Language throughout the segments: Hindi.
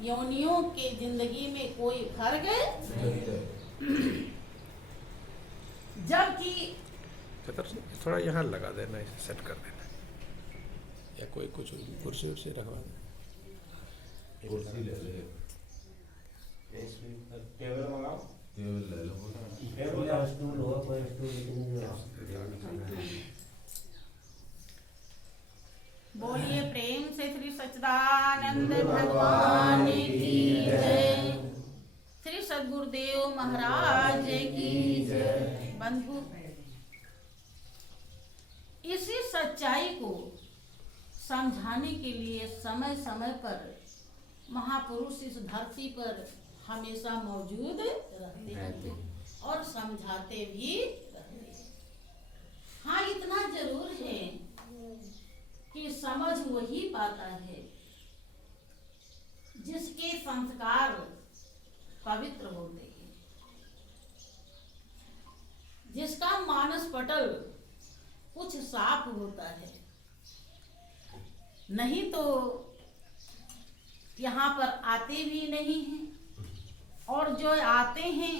योनियों के जिंदगी में कोई फर्क नहीं। जबकि थोड़ा यहाँ लगा देना, इसे सेट कर देना, या कोई कुछ कुर्सी उर्सी रखवा दे। कुर्सी ले ले, टेबल मंगाओ, टेबल ले लो, टेबल स्टूल हो, कोई स्टूल बोलिए प्रेम से श्री सच्चिदानंद भगवान की जय, श्री सद्गुरुदेव महाराज की जय। बंधु, इसी सच्चाई को समझाने के लिए समय समय पर महापुरुष इस धरती पर हमेशा मौजूद रहते हैं और समझाते भी रहते हैं। हाँ, इतना जरूर है कि समझ वही पाता है जिसके संस्कार पवित्र होते हैं, जिसका मानस पटल कुछ साफ होता है। नहीं तो यहाँ पर आते भी नहीं हैं, और जो आते हैं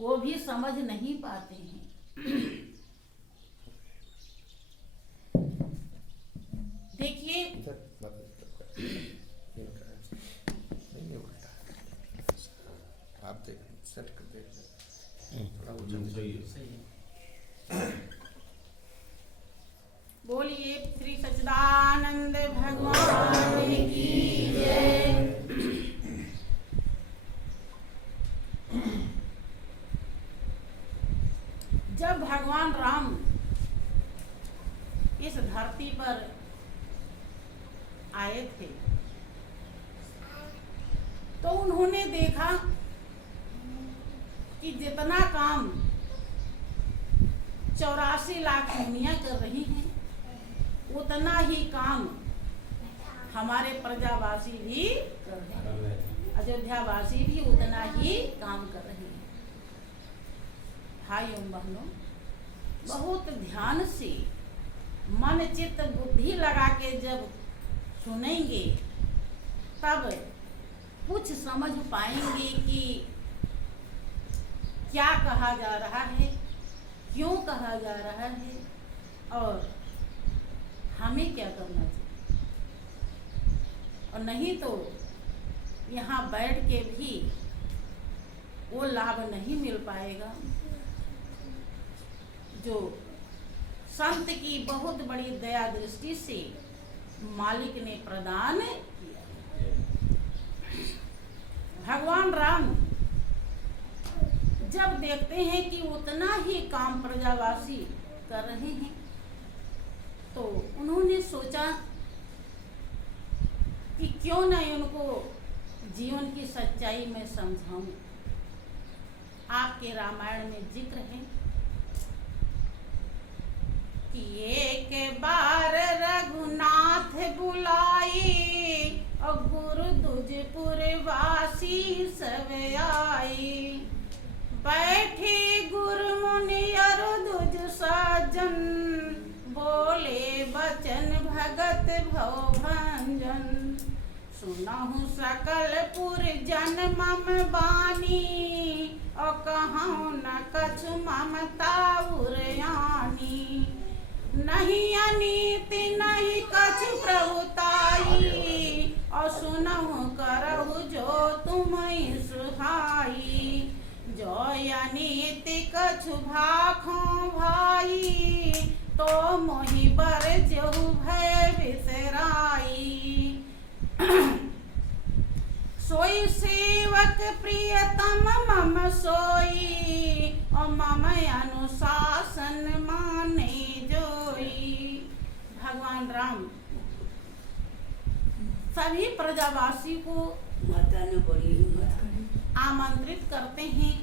वो भी समझ नहीं पाते हैं। देखिए, आप देख सेट कर दे, थोड़ा ऊंचा चाहिए। बोलिए श्री सच्चिदानंद भगवान की जय। जब भगवान राम इस धरती पर आए थे तो उन्होंने देखा कि जितना काम 84 लाख दुनिया कर रही हैं, उतना ही काम हमारे प्रजावासी भी कर रहे हैं, अयोध्यावासी भी उतना ही काम कर रहे हैं। भाइयों बहनों, बहुत ध्यान से मन चित्त बुद्धि लगा के जब सुनेंगे तब कुछ समझ पाएंगे कि क्या कहा जा रहा है, क्यों कहा जा रहा है और हमें क्या करना चाहिए। और नहीं तो यहाँ बैठ के भी वो लाभ नहीं मिल पाएगा जो संत की बहुत बड़ी दया दृष्टि से मालिक ने प्रदान किया। भगवान राम जब देखते हैं कि उतना ही काम प्रजावासी कर रहे हैं तो उन्होंने सोचा कि क्यों न उनको जीवन की सच्चाई में समझाऊं। आपके रामायण में जिक्र है कि एक बार रघुनाथ बुलाई और गुरु दुजपुर वासी सब आई। बैठे गुरु मुनि अरु दुज सज्जन, बोले बचन भगत भव भंजन। सुनहु सकल पुर जन मम बानी, और कहूँ न कछु ममता उरयानी। नहीं अनीति नहीं कछु प्रभुताई, और सुनहु करहु जो तुम सुहाई। जो अनीति कछु भाखों भाई, तो मोहि बर जेहु भय बिसराई। सोई सेवक प्रियतम मम सोई, और मम अनुशासन माने जोई। भगवान राम सभी प्रजावासी को माता ने बड़ी हिम्मत करी, आमंत्रित करते हैं,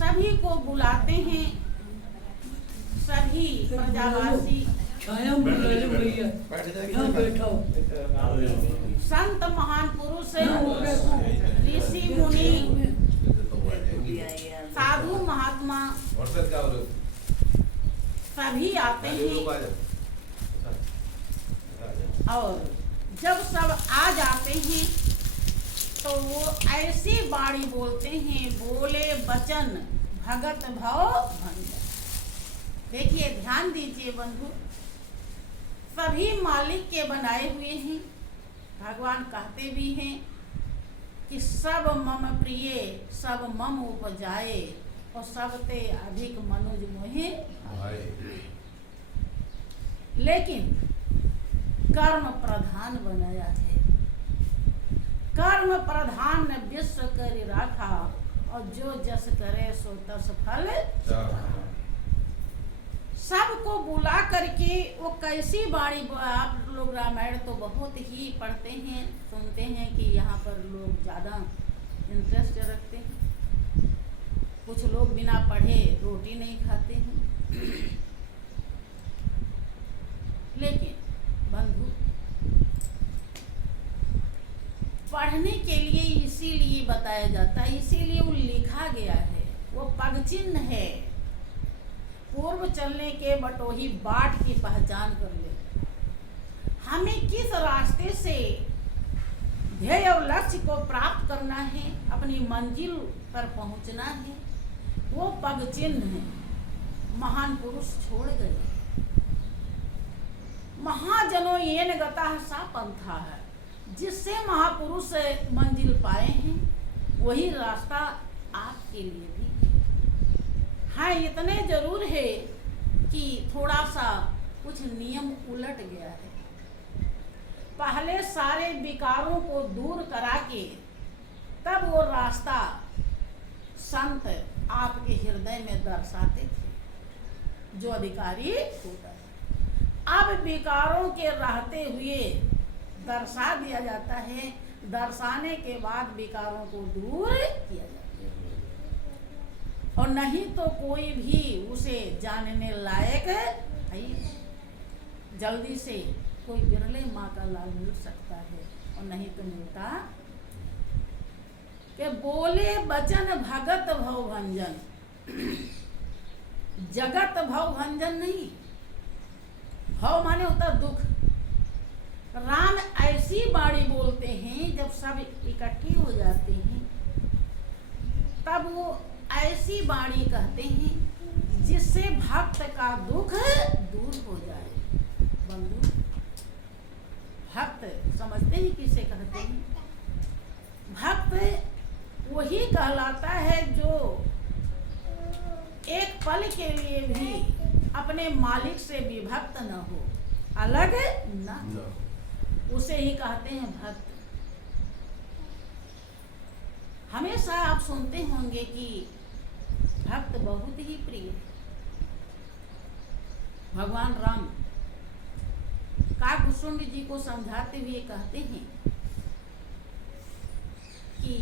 सभी को बुलाते हैं। सभी प्रजावासी छाया बुलाए भैया, यहाँ बैठो। संत महान पुरुष, ऋषि मुनि, साधु महात्मा सभी आते हैं और जब सब आ जाते हैं तो वो ऐसी बाणी बोलते हैं, बोले बचन भगत भव भंजन। देखिए, ध्यान दीजिए बंधु, सभी मालिक के बनाए हुए हैं। भगवान कहते भी हैं कि सब मम प्रिय सब मम उपजाए और सबते अधिक मनुज मोहे भाए। लेकिन कर्म प्रधान बनाया है। कर्म प्रधान ने विश्व करी राखा और जो जस करे सो तस फल। सबको बुला करके वो कैसी बाणी, आप लोग रामायण तो बहुत ही पढ़ते हैं, सुनते हैं कि यहाँ पर लोग ज़्यादा इंटरेस्ट रखते हैं। कुछ लोग बिना पढ़े रोटी नहीं खाते हैं। लेकिन बंधु, पढ़ने के लिए इसीलिए बताया जाता है, इसीलिए वो लिखा गया है, वो पग चिन्ह है। पूर्व चलने के बटोही बाट की पहचान कर ले। हमें किस रास्ते से ध्येय और लक्ष्य को प्राप्त करना है, अपनी मंजिल पर पहुंचना है, वो पग चिन्ह है। महान पुरुष छोड़ गए। महाजनों येन गतः सा पंथा है। जिससे महापुरुष मंजिल पाए हैं वही रास्ता आपके लिए भी है। हाँ, इतने जरूर है कि थोड़ा सा कुछ नियम उलट गया है। पहले सारे विकारों को दूर करा के तब वो रास्ता संत आपके हृदय में दर्शाते थे, जो अधिकारी होता है। अब विकारों के रहते हुए दर्शा दिया जाता है, दर्शाने के बाद विकारों को दूर किया जाता है। और नहीं तो कोई भी उसे जानने लायक है। जल्दी से कोई बिरले माँ का लाल मिल सकता है और नहीं तो मिलता कि बोले बचन भगत भव भंजन। जगत भव भंजन नहीं, भव माने होता दुख। राम ऐसी बाणी बोलते हैं, जब सब इकट्ठे हो जाते हैं तब वो ऐसी बाणी कहते हैं जिससे भक्त का दुख दूर हो जाए। बंधु, भक्त समझते हैं किसे कहते हैं? भक्त वही कहलाता है जो एक पल के लिए भी अपने मालिक से विभक्त न हो, अलग न हो, उसे ही कहते हैं भक्त। हमेशा आप सुनते होंगे कि भक्त बहुत ही प्रिय है। भगवान राम काकभूषुंड जी को समझाते हुए कहते हैं कि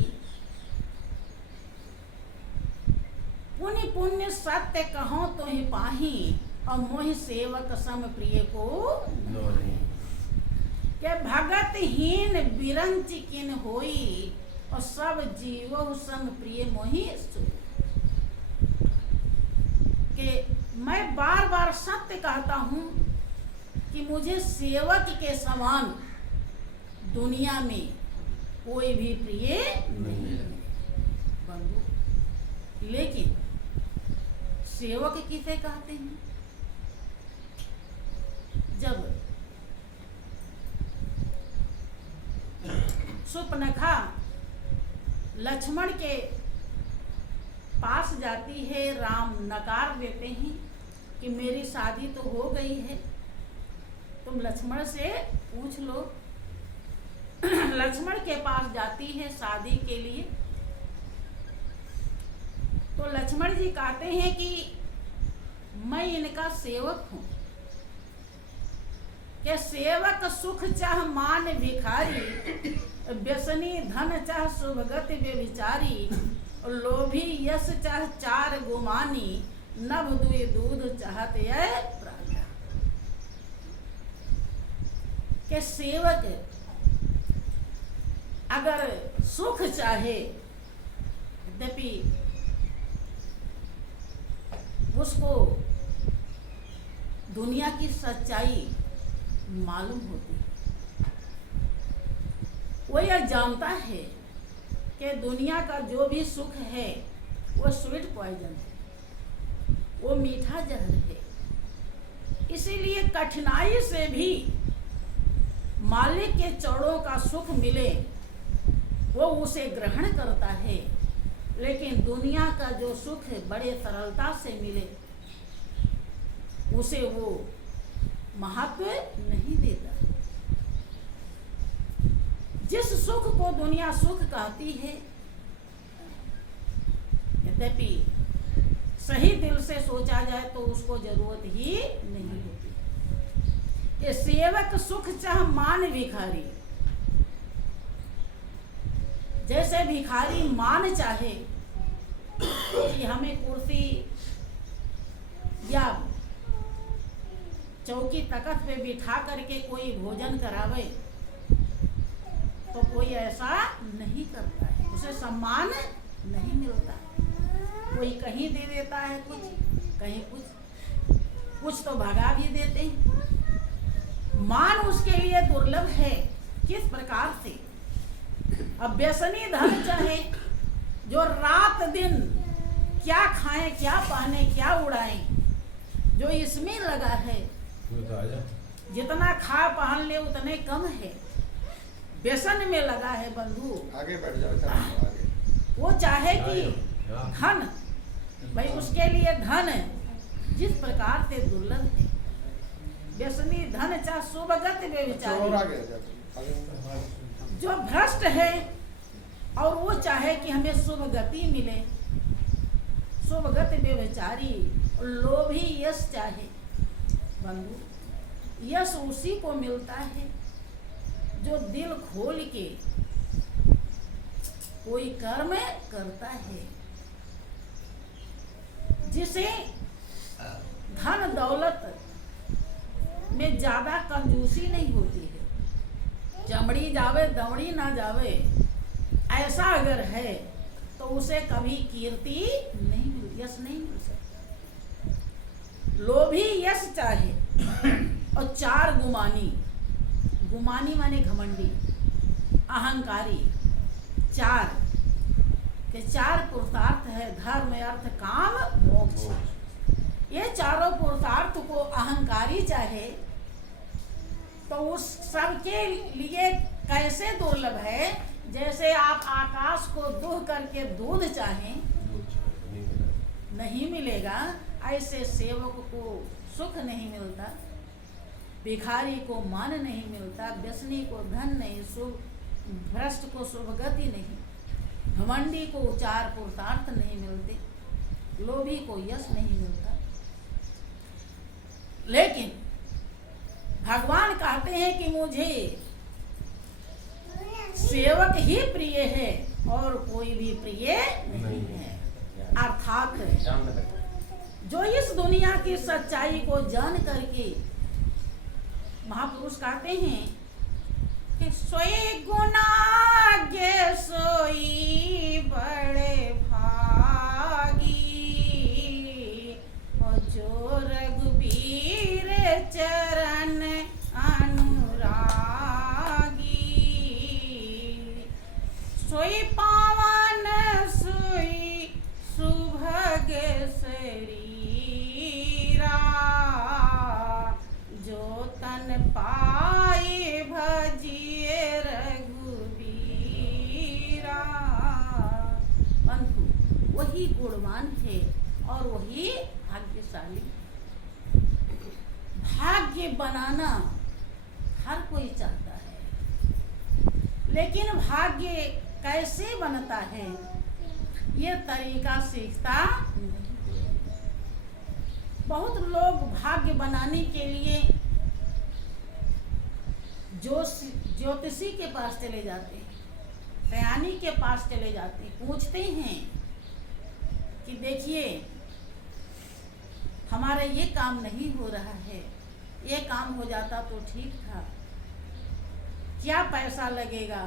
पुण्य पुण्य सत्य कहो तो ही पाही और मोहि सेवक सम प्रिय को के भगत हीन बिरंच किन होई और सब जीवो सम प्रिय मोहि सोई। कि मैं बार बार सत्य कहता हूँ कि मुझे सेवक के समान दुनिया में कोई भी प्रिय नहीं है बंधु। लेकिन सेवक किसे कहते हैं? जब सुपनखा लक्ष्मण के पास जाती है, राम नकार देते हैं कि मेरी शादी तो हो गई है, तुम लक्ष्मण से पूछ लो। लक्ष्मण के पास जाती है शादी के लिए, तो लक्ष्मण जी कहते हैं कि मैं इनका सेवक हूं। कि सेवक सुख चाह मान भिखारी, व्यसनी धन चाह शुभगति व्यभिचारी, लोभी यश चाह चार गुमानी, नभ दुई दूध चाहत यह प्राणी। के सेवक अगर सुख चाहे, यद्यपि उसको दुनिया की सच्चाई मालूम होती है, वो यह जानता है कि दुनिया का जो भी सुख है वो स्वीट पॉइजन है, वो मीठा जहर है। इसीलिए कठिनाई से भी मालिक के चरणों का सुख मिले वो उसे ग्रहण करता है, लेकिन दुनिया का जो सुख बड़े सरलता से मिले उसे वो महत्व नहीं देता। जिस सुख को दुनिया सुख कहती है, यद्यपि सही दिल से सोचा जाए तो उसको जरूरत ही नहीं होती। ये सेवक सुख चाह मान भिखारी, जैसे भिखारी मान चाहे कि हमें कुर्सी या चौकी तख्त पे बिठा करके कोई भोजन करावे, तो कोई ऐसा नहीं करता है, उसे सम्मान नहीं मिलता। कोई कहीं दे देता है कुछ, कहीं कुछ तो भगा भी देते हैं। मान उसके लिए दुर्लभ है। किस प्रकार से? अब व्यसनी धन चाहे जो रात दिन क्या खाएं, क्या पहने, क्या उड़ाएं, जो इसमें लगा है, जितना खा पहन ले उतने कम है, व्यसन में लगा है बंधु। आगे बढ़ जाओ, आगे। वो चाहे कि धन, भाई उसके लिए धन जिस प्रकार से दुर्लभ है, व्यसनी धन चाहे शुभगत व्यभिचारी, जो भ्रष्ट है और वो चाहे कि हमें शुभ गति मिले, शुभगत व्यभिचारी, लोभी यश चाहे बंधु, यश उसी को मिलता है जो दिल खोल के कोई कर्म करता है, जिसे धन दौलत में ज्यादा कंजूसी नहीं होती है। चमड़ी जावे दमड़ी ना जावे, ऐसा अगर है तो उसे कभी कीर्ति नहीं मिल, यश नहीं मिल सकता। लोभी यश चाहे और चार गुमानी, गुमानी माने घमंडी, अहंकारी, चार के चार पुरुषार्थ है धर्म अर्थ काम मोक्ष। ये चारों पुरुषार्थ को अहंकारी चाहे तो उस सबके लिए कैसे दुर्लभ है, जैसे आप आकाश को दुह करके दूध चाहें नहीं मिलेगा, ऐसे सेवक को सुख नहीं मिलता, भिखारी को मान नहीं मिलता, व्यसनी को धन नहीं, भ्रष्ट को शुभगति नहीं, घमंडी को चार पुरुषार्थ नहीं मिलते, लोभी को यश नहीं मिलता। लेकिन भगवान कहते हैं कि मुझे सेवक ही प्रिय है और कोई भी प्रिय नहीं है। अर्थात जो इस दुनिया की सच्चाई को जान करके महापुरुष कहते हैं कि सोई गुनागे सोई बड़े भागी, और जो रघुबीर चरण अनुरागी, सोई पावन सोई सुभग शरीरा, जो तन पाए भजिए रघुबीरा। बंधु वही गुणवान है और वही भाग्यशाली। भाग्य बनाना हर कोई चाहता है, लेकिन भाग्य कैसे बनता है ये तरीका सीखता नहीं। बहुत लोग भाग्य बनाने के लिए ज्योतिषी के पास चले जाते हैं, सयानी के पास चले जाते हैं, पूछते हैं कि देखिए हमारा ये काम नहीं हो रहा है, ये काम हो जाता तो ठीक था, क्या पैसा लगेगा,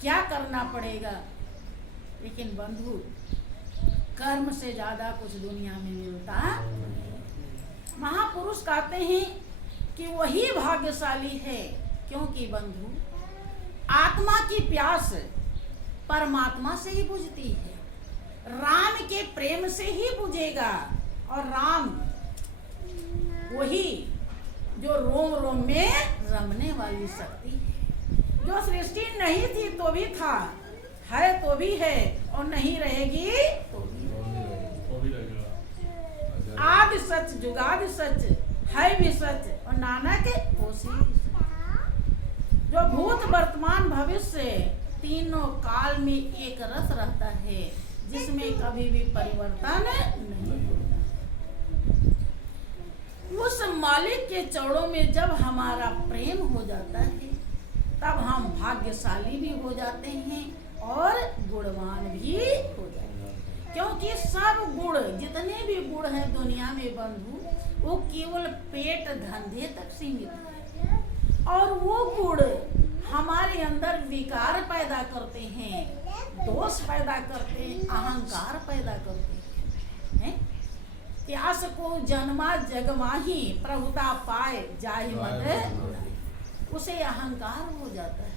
क्या करना पड़ेगा। लेकिन बंधु कर्म से ज्यादा कुछ दुनिया में मिलता। महापुरुष कहते हैं कि वही भाग्यशाली है, क्योंकि बंधु आत्मा की प्यास परमात्मा से ही बुझती है, राम के प्रेम से ही बुझेगा। और राम वही जो रोम रोम में रमने वाली शक्ति है, जो सृष्टि नहीं थी तो भी था, है तो भी है, और नहीं रहेगी तो भी रहेगी। आदि सच जुगादि सच है भी सच, और नानक होसी भी सच। जो भूत वर्तमान भविष्य तीनों काल में एक रस रहता है, जिसमें कभी भी परिवर्तन नहीं होता। उस मालिक के चरणों में जब हमारा प्रेम हो जाता है, तब हम भाग्यशाली भी हो जाते हैं और गुणवान भी हो जाते हैं। क्योंकि सब गुण, जितने भी गुण हैं दुनिया में बंधु, वो केवल पेट धंधे तक सीमित है, और वो गुण हमारे अंदर विकार पैदा करते हैं, दोष पैदा करते हैं, अहंकार पैदा करते हैं। त्यास को जन्मा जगमाही प्रभुता पाए जाहि मत, उसे अहंकार हो जाता है।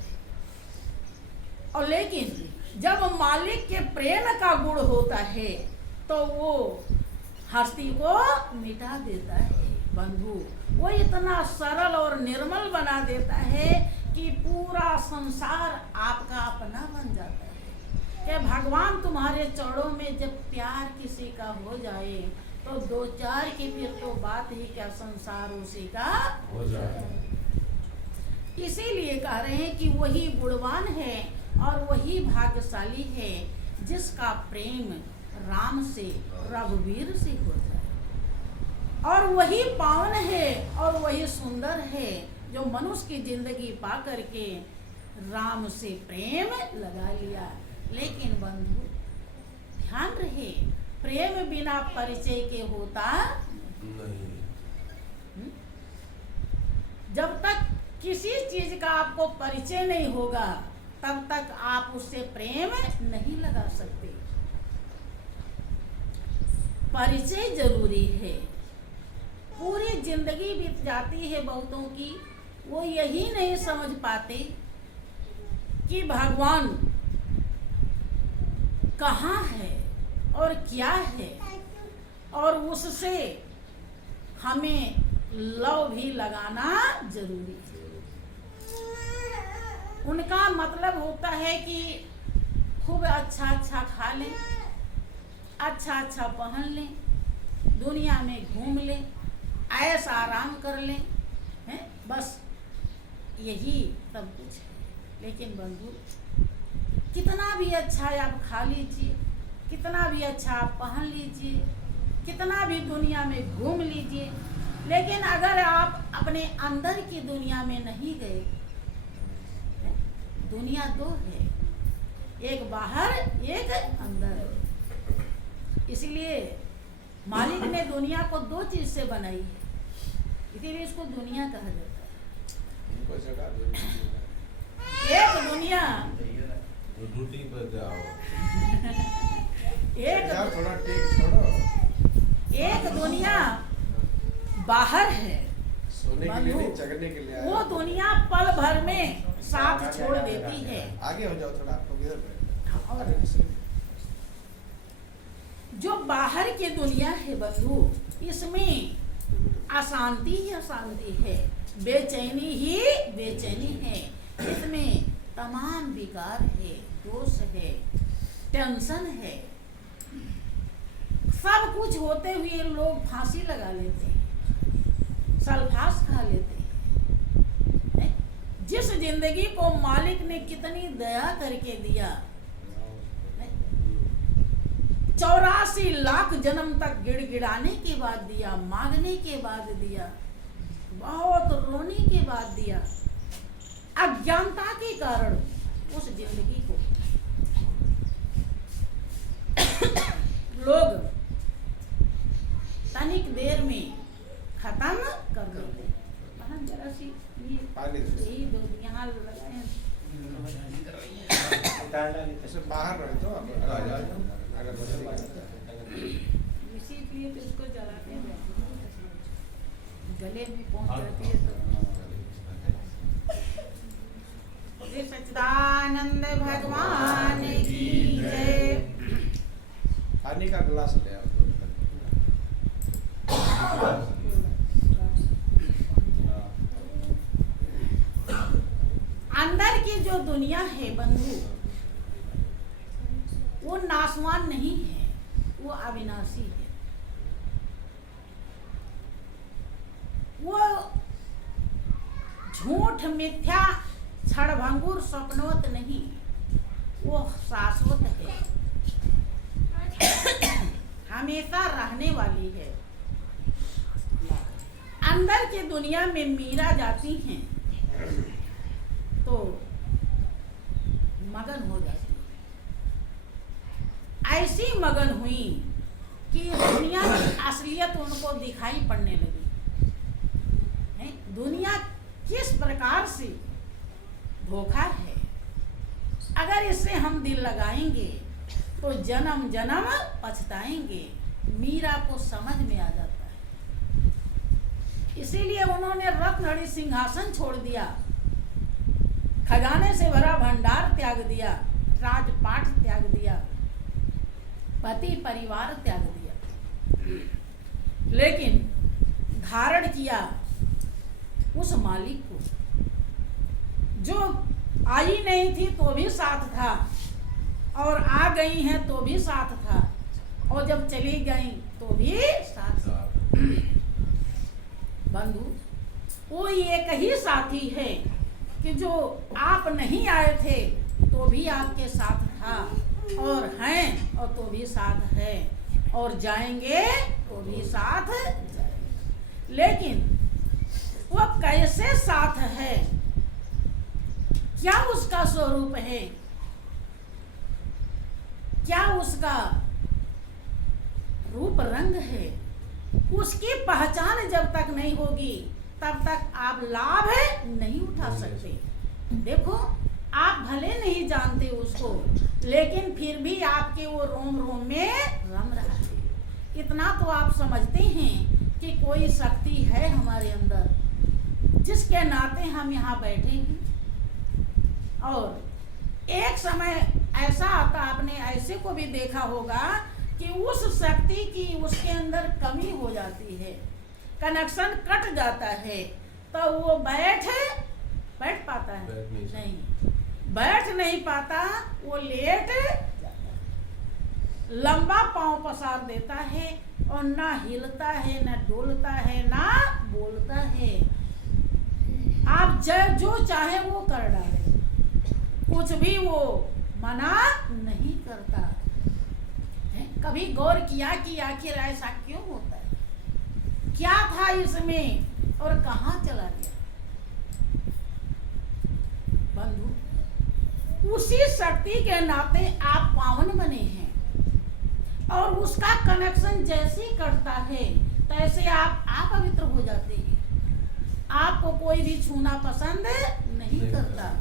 और लेकिन जब मालिक के प्रेम का गुण होता है, तो वो हस्ती को मिटा देता है बंधु। वो इतना सरल और निर्मल बना देता है कि पूरा संसार आपका अपना बन जाता है। कि भगवान तुम्हारे चरणों में जब प्यार किसी का हो जाए, तो दो चार की फिर तो बात ही क्या, संसार उसी का हो जाए। इसीलिए कह रहे हैं कि वही गुणवान है और वही भाग्यशाली है, जिसका प्रेम राम से रघुवीर से हो जाए। और वही पावन है और वही सुंदर है, जो मनुष्य की जिंदगी पा करके राम से प्रेम लगा लिया। लेकिन बंधु ध्यान रहे, प्रेम बिना परिचय के होता नहीं। जब तक किसी चीज का आपको परिचय नहीं होगा, तब तक आप उससे प्रेम नहीं लगा सकते। परिचय जरूरी है। पूरी जिंदगी बीत जाती है बहुतों की, वो यही नहीं समझ पाते कि भगवान कहाँ है और क्या है, और उससे हमें लव भी लगाना जरूरी है। उनका मतलब होता है कि खूब अच्छा अच्छा खा लें, अच्छा अच्छा पहन लें, दुनिया में घूम लें, ऐसा आराम कर लें, हैं? बस यही सब कुछ है। लेकिन बंधु, कितना भी अच्छा आप खा लीजिए, कितना भी अच्छा आप पहन लीजिए, कितना भी दुनिया में घूम लीजिए, लेकिन अगर आप अपने अंदर की दुनिया में नहीं गए, दुनिया दो है, एक बाहर एक अंदर। इसलिए मालिक ने दुनिया को दो चीज से बनाई है, इसीलिए इसको दुनिया कहा जाता है। एक दुनिया, एक दुनिया बाहर है, सोने के लिए नहीं, जगने के लिए। वो दुनिया पल भर में साथ छोड़ देती है। आगे हो जाओ थोड़ा, आप लोग इधर बैठो। और जो बाहर की दुनिया है बंधु, इसमें अशांति ही अशांति है, बेचैनी ही बेचैनी है। इसमें तमाम विकार है, दोष है, टेंशन है। सब कुछ होते हुए लोग फांसी लगा लेते हैं, सल्फास खा लेते हैं। जिस जिंदगी को मालिक ने कितनी दया करके दिया, 84 लाख जन्म तक गिड़गिड़ाने के बाद दिया, मांगने के बाद दिया, बहुत रोने के बाद दिया। अज्ञानता के कारण उस जिंदगी को लोग तनिक देर में खत्म कर देते। जरा सी यही दो यहाँ लगाए, ऐसे बाहर रहे तो इसीलिए तो इसको जलाते हैं, गले में पहुंच जाती है। तो श्री सच्चिदानंद भगवान की जय। पानी का गिलास ले आओ। अंदर की जो दुनिया है बंधु, वो नाशवान नहीं है, वो अविनाशी है। वो झूठ मिथ्या क्षणभंगुर स्वप्नवत नहीं, वो शाश्वत है, हमेशा रहने वाली है। अंदर की दुनिया में मीरा जाती हैं तो मगन हो जाती है। ऐसी मगन हुई कि दुनिया की असलियत उनको दिखाई पड़ने लगी। है? दुनिया किस प्रकार से धोखा है, अगर इससे हम दिल लगाएंगे तो जन्म जन्म पछताएंगे। मीरा को समझ में आ जाता है, इसीलिए उन्होंने रत्नहरी सिंहासन छोड़ दिया, खजाने से भरा भंडार त्याग दिया, राजपाट त्याग दिया, पति परिवार त्याग दिया, लेकिन धारण किया उस मालिक को जो आई नहीं थी तो भी साथ था, और आ गई हैं तो भी साथ था, और जब चली गई तो भी साथ था। बंधु, वो एक ही साथी है कि जो आप नहीं आए थे तो भी आपके साथ था, और हैं और तो भी साथ है, और जाएंगे तो भी साथ जाएंगे। लेकिन वो कैसे साथ है, क्या उसका स्वरूप है, क्या उसका रूप रंग है, उसकी पहचान जब तक नहीं होगी तब तक आप लाभ नहीं उठा सकते। देखो, आप भले नहीं जानते उसको, लेकिन फिर भी आपके वो रोम रोम में रम रहा है। इतना तो आप समझते हैं कि कोई शक्ति है हमारे अंदर, जिसके नाते हम यहाँ बैठे हैं। और एक समय ऐसा आता, आपने ऐसे को भी देखा होगा कि उस शक्ति की उसके अंदर कमी हो जाती है, कनेक्शन कट जाता है, तो वो बैठ पाता है? नहीं, बैठ नहीं पाता, वो लेट जाता है, लंबा पांव पसार देता है, और ना हिलता है, ना डोलता है, ना बोलता है। आप जो चाहे वो कर डाले, कुछ भी वो मना नहीं करता है। कभी गौर किया कि आखिर ऐसा क्यों होता है, क्या था इसमें और कहाँ चला गया? बंधु, उसी शक्ति के नाते आप पावन बने हैं, और उसका कनेक्शन जैसे ही करता है तैसे आप अपवित्र हो जाते हैं। आपको कोई भी छूना पसंद नहीं करता।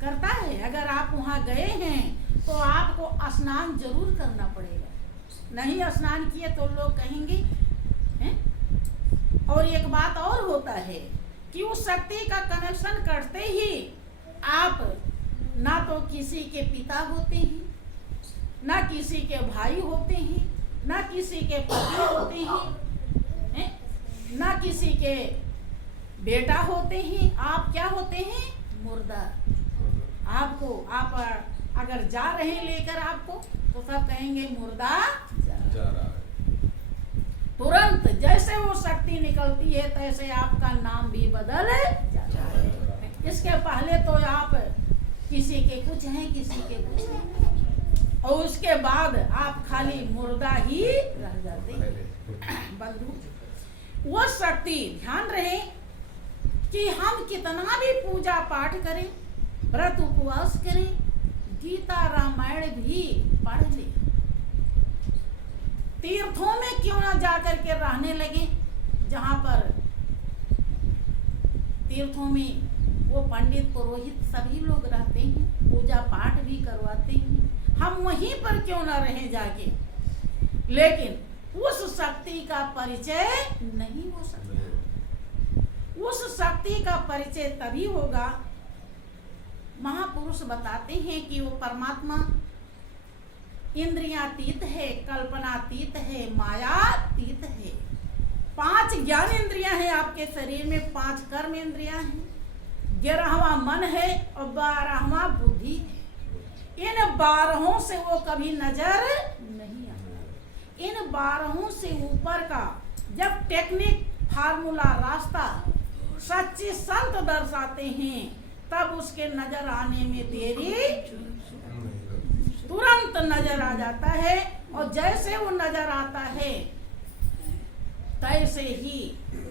करता है? अगर आप वहाँ गए हैं तो आपको स्नान जरूर करना पड़ेगा, नहीं स्नान किए तो लोग कहेंगे हैं? और एक बात और होता है कि उस शक्ति का कनेक्शन करते ही आप ना तो किसी के पिता होते हैं, ना किसी के भाई होते हैं, ना किसी के पति होते हैं, ना किसी के बेटा होते हैं। आप क्या होते हैं? मुर्दा। आपको, आप अगर जा रहे हैं लेकर आपको, तो सब कहेंगे मुर्दा जा रहा है। तुरंत जैसे वो शक्ति निकलती है तैसे आपका नाम भी बदल जाता है। इसके पहले तो आप किसी के कुछ हैं, किसी के कुछ हैं, और उसके बाद आप खाली मुर्दा ही रह जाते हैं। बंधु, वो शक्ति, ध्यान रहे कि हम कितना भी पूजा पाठ करें, व्रत उपवास करें, गीता रामायण भी पढ़ ले, तीर्थों में क्यों ना जाकर के रहने लगे, जहां पर तीर्थों में वो पंडित पुरोहित सभी लोग रहते हैं, पूजा पाठ भी करवाते हैं, हम वहीं पर क्यों ना रहें जाके। लेकिन उस शक्ति का परिचय नहीं हो सकता। उस शक्ति का परिचय तभी होगा महापुरुष बताते हैं कि वो परमात्मा इंद्रियातीत है, कल्पनातीत है, मायातीत है। 5 ज्ञान इंद्रियां हैं आपके शरीर में, 5 कर्म इंद्रियां हैं, 11वां मन है और 12वां बुद्धि है। इन 12 से वो कभी नजर नहीं आता। इन 12 से ऊपर का जब टेक्निक, फार्मूला, रास्ता सच्चे संत दर्शाते हैं, तब उसके नजर आने में देरी तुरंत नजर आ जाता है। और जैसे वो नजर आता है तैसे ही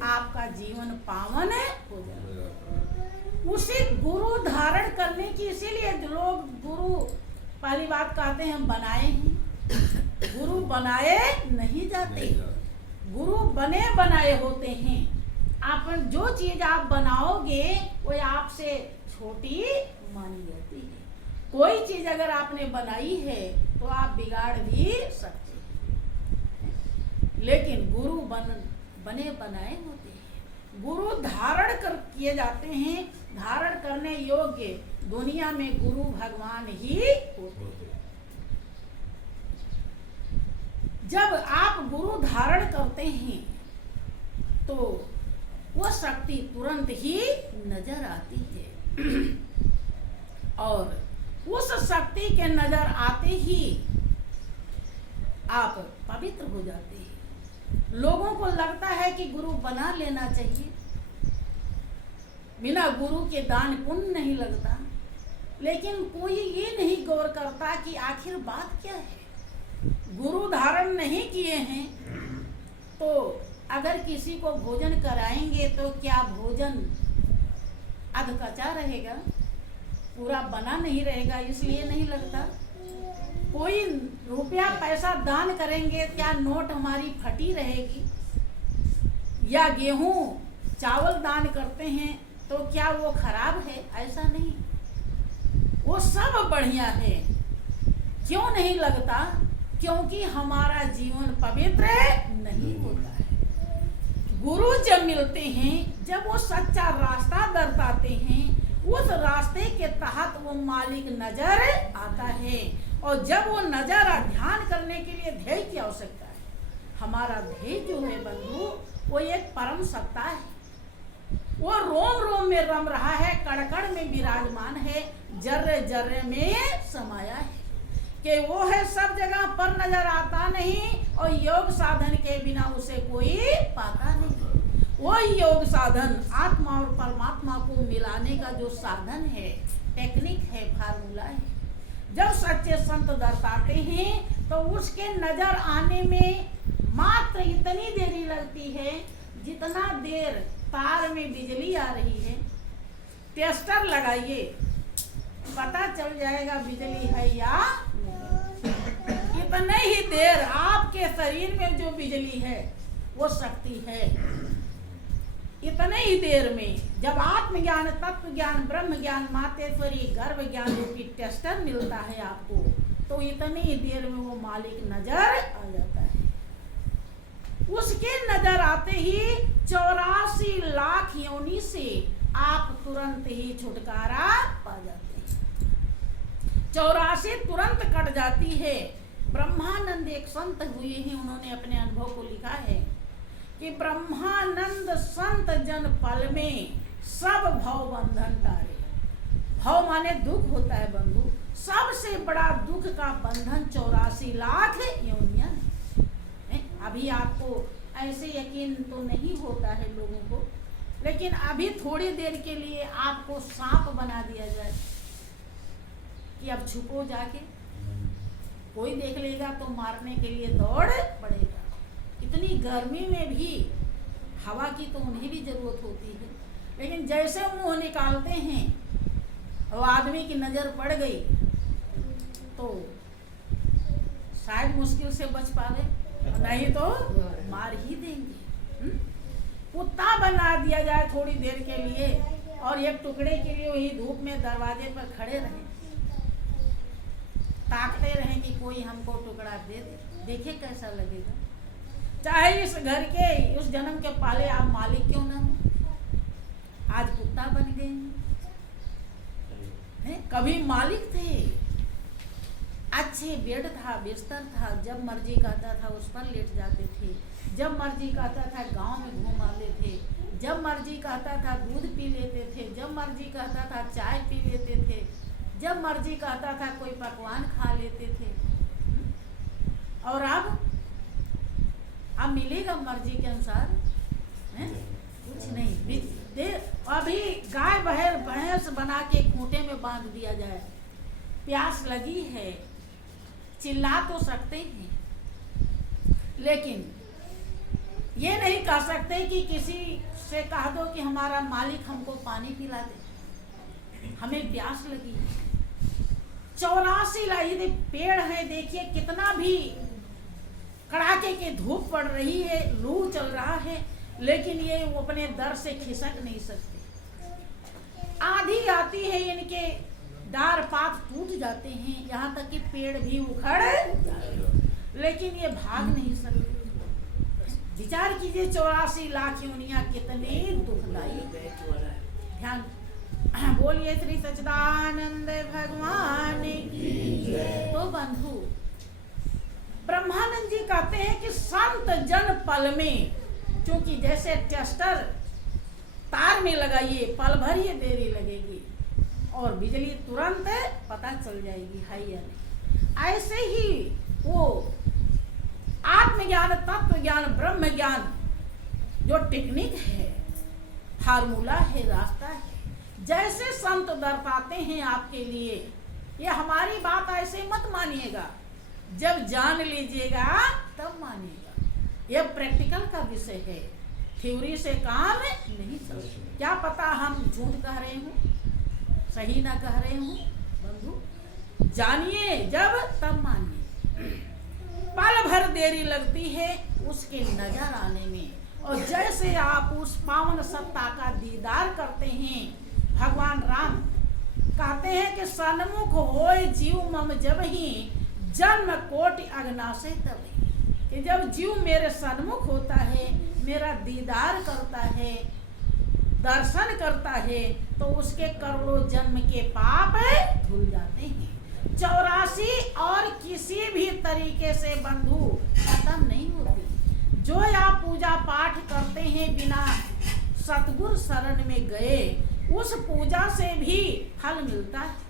आपका जीवन पावन हो जाता है। उसे गुरु धारण करने की, इसीलिए लोग गुरु पहली बात कहते हैं हम बनाए हैं। गुरु बनाए नहीं जाते, गुरु बने बनाए होते हैं। आप जो चीज आप बनाओगे वो आपसे छोटी मानी जाती है। कोई चीज अगर आपने बनाई है तो आप बिगाड़ भी सकते हैं, लेकिन गुरु बने बनाए होते हैं। गुरु धारण कर किए जाते हैं। धारण करने योग्य दुनिया में गुरु भगवान ही होते हैं। जब आप गुरु धारण करते हैं तो वो शक्ति तुरंत ही नजर आती है और उस शक्ति के नजर आते ही आप पवित्र हो जाते हैं। लोगों को लगता है कि गुरु बना लेना चाहिए, बिना गुरु के दान पुण्य नहीं लगता, लेकिन कोई ये नहीं गौर करता कि आखिर बात क्या है। गुरु धारण नहीं किए हैं तो अगर किसी को भोजन कराएंगे तो क्या भोजन अधकचा रहेगा, पूरा बना नहीं रहेगा, इसलिए नहीं लगता। कोई रुपया पैसा दान करेंगे, क्या नोट हमारी फटी रहेगी, या गेहूं चावल दान करते हैं तो क्या वो खराब है, ऐसा नहीं, वो सब बढ़िया है। क्यों नहीं लगता? क्योंकि हमारा जीवन पवित्र नहीं होता है। गुरु जब मिलते हैं, जब वो सच्चा रास्ता दर्शाते हैं, उस रास्ते के तहत वो मालिक नजर आता है। और जब वो नजर ध्यान करने के लिए ध्येय की आवश्यकता है। हमारा ध्येय जो है बंधु, वो एक परम सत्ता है, वो रोम रोम में रम रहा है, कड़कड़ में विराजमान है, जर्रे जर्रे में समाया है, कि वो है सब जगह पर नजर आता नहीं और योग साधन के बिना उसे कोई पाता नहीं। वो योग साधन आत्मा और परमात्मा को मिलाने का जो साधन है, टेक्निक है, फार्मूला है। जब सच्चे संत दर्शाते हैं तो उसके नजर आने में मात्र इतनी देरी लगती है जितना देर तार में बिजली आ रही है। टेस्टर लगाइए, पता चल जाएगा बिजली है या नहीं। इतने ही देर आपके शरीर में जो बिजली है वो शक्ति है। इतने ही देर में जब आत्मज्ञान, तत्व ज्ञान, ब्रह्म ज्ञान, मातेश्वरी, गर्भ ज्ञान रूपी टेस्टर मिलता है आपको, तो इतनी ही देर में वो मालिक नजर आ जाता है। उसके नजर आते ही 84 लाख योनि से आप तुरंत ही छुटकारा पा जाते हैं। 84 तुरंत कट जाती है। ब्रह्मानंद एक संत हुए हैं, उन्होंने अपने अनुभव को लिखा है कि ब्रह्मानंद संत जन पल में सब भव बंधन टारे। भव माने दुख होता है बंधु, सबसे बड़ा दुख का बंधन 84 लाख योनियां है। अभी आपको ऐसे यकीन तो नहीं होता है लोगों को, लेकिन अभी थोड़ी देर के लिए आपको सांप बना दिया जाए कि अब छुपो जाके, कोई देख लेगा तो मारने के लिए दौड़ पड़ेगा। इतनी गर्मी में भी हवा की तो उन्हें भी जरूरत होती है, लेकिन जैसे मुंह निकालते हैं और आदमी की नजर पड़ गई तो शायद मुश्किल से बच पावे, नहीं तो मार ही देंगे। कुत्ता बना दिया जाए थोड़ी देर के लिए और एक टुकड़े के लिए वही धूप में दरवाजे पर खड़े रहें, ताकते रहें कि कोई हमको टुकड़ा दे दे, देखिए कैसा लगेगा। चाहे इस घर के, उस जन्म के पाले आप मालिक क्यों ना हो, आज कुत्ता बन गए हैं। कभी मालिक थे, अच्छे बेड था, बिस्तर था, जब मर्जी कहता था उस पर लेट जाते थे, जब मर्जी कहता था गांव में घूम आते थे, जब मर्जी कहता था दूध पी लेते थे, जब मर्जी कहता था चाय पी लेते थे, जब मर्जी कहता था कोई पकवान खा लेते थे। और अब मिलेगा मर्जी के अनुसार है? कुछ नहीं। अभी गाय भैंस बना के खूंटे में बांध दिया जाए, प्यास लगी है, चिल्ला तो सकते हैं, लेकिन ये नहीं कह सकते कि किसी से कह दो कि हमारा मालिक हमको पानी पिला दे, हमें प्यास लगी है। 84 लाइने पेड़ है, देखिए कितना भी कड़ाके की धूप पड़ रही है, लू चल रहा है, लेकिन ये वो अपने दर से खिसक नहीं सकते। आंधी आती है, इनके डार पात टूट जाते हैं, यहाँ तक कि पेड़ भी उखड़, लेकिन ये भाग नहीं सकते। विचार कीजिए 84 लाख योनियां कितनी दुखदाई। ध्यान बोलिए श्री सच्चिदानंद भगवान की जय। तो बंधु ब्रह्मानंद जी कहते हैं कि संत जन पल में, क्योंकि जैसे टेस्टर तार में लगाइए, पल भर ये देरी लगेगी और बिजली तुरंत पता चल जाएगी है या नहीं। ऐसे ही वो आत्मज्ञान, तत्व ज्ञान, ब्रह्म ज्ञान जो टेक्निक है, फार्मूला है, रास्ता है, जैसे संत दर्शाते हैं आपके लिए, ये हमारी बात ऐसे मत मानिएगा, जब जान लीजिएगा तब मानिएगा। यह प्रैक्टिकल का विषय है, थ्योरी से काम नहीं चलता। क्या पता हम झूठ कह रहे हूँ, सही ना कह रहे हूँ। बंधु जानिए जब तब मानिए। पल भर देरी लगती है उसके नजर आने में, और जैसे आप उस पावन सत्ता का दीदार करते हैं, भगवान राम कहते हैं कि सन्मुख होए जीव मम जब ही जन्म कोटि अग्नाशय तब, कि जब जीव मेरे सन्मुख होता है, मेरा दीदार करता है, दर्शन करता है, तो उसके करोड़ों जन्म के पाप धुल जाते हैं। 84 और किसी भी तरीके से बंधु खत्म नहीं होती। जो आप पूजा पाठ करते हैं बिना सतगुरु शरण में गए, उस पूजा से भी फल मिलता है।